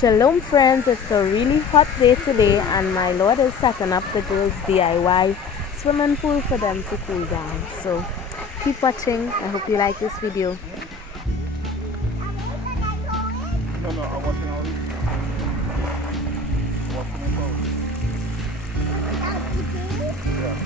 Shalom friends, it's a really hot day today and my Lord is setting up the girls DIY swimming pool for them to cool down. So keep watching. I hope you like this video. No, I'm watching all these. Watching them both. Yeah.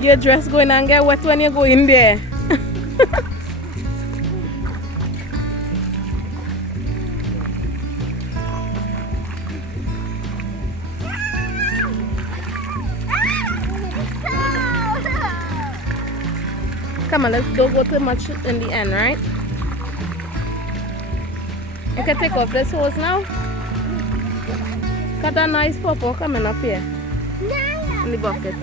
Your dress going and get wet when you go in there. Come on, let's don't go too much in the end, right? You can take off this hose now. Got a nice purple coming up here in the bucket.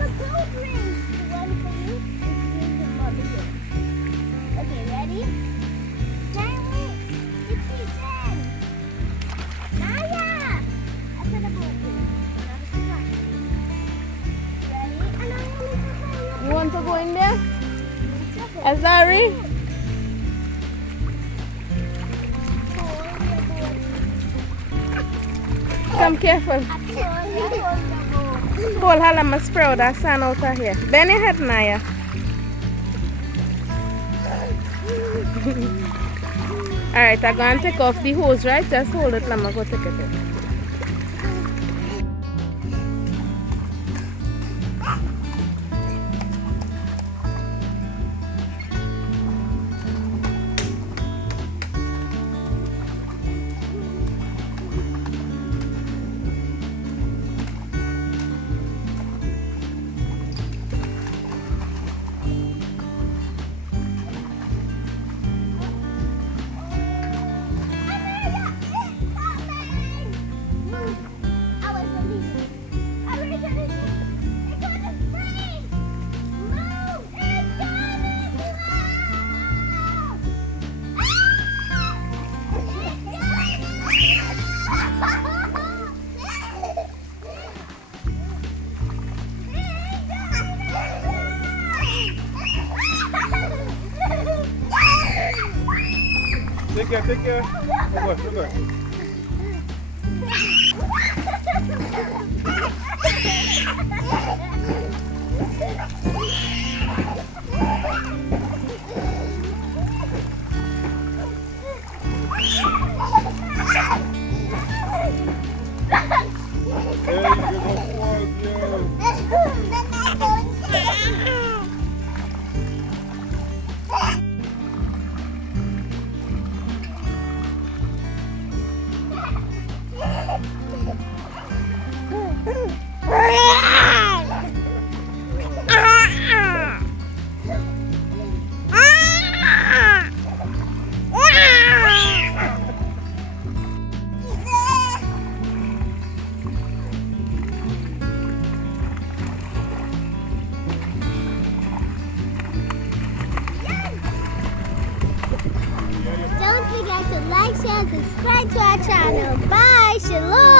You want to go in there? Azari? Come careful. Hold her, I'm spray out that sand out of here. Bend your head, Naya. Alright, I'm going to take off the hose, right? Just hold it, let me go take it out. Take care. Look good. Don't forget to like, share, and subscribe to our channel. Bye, shalom.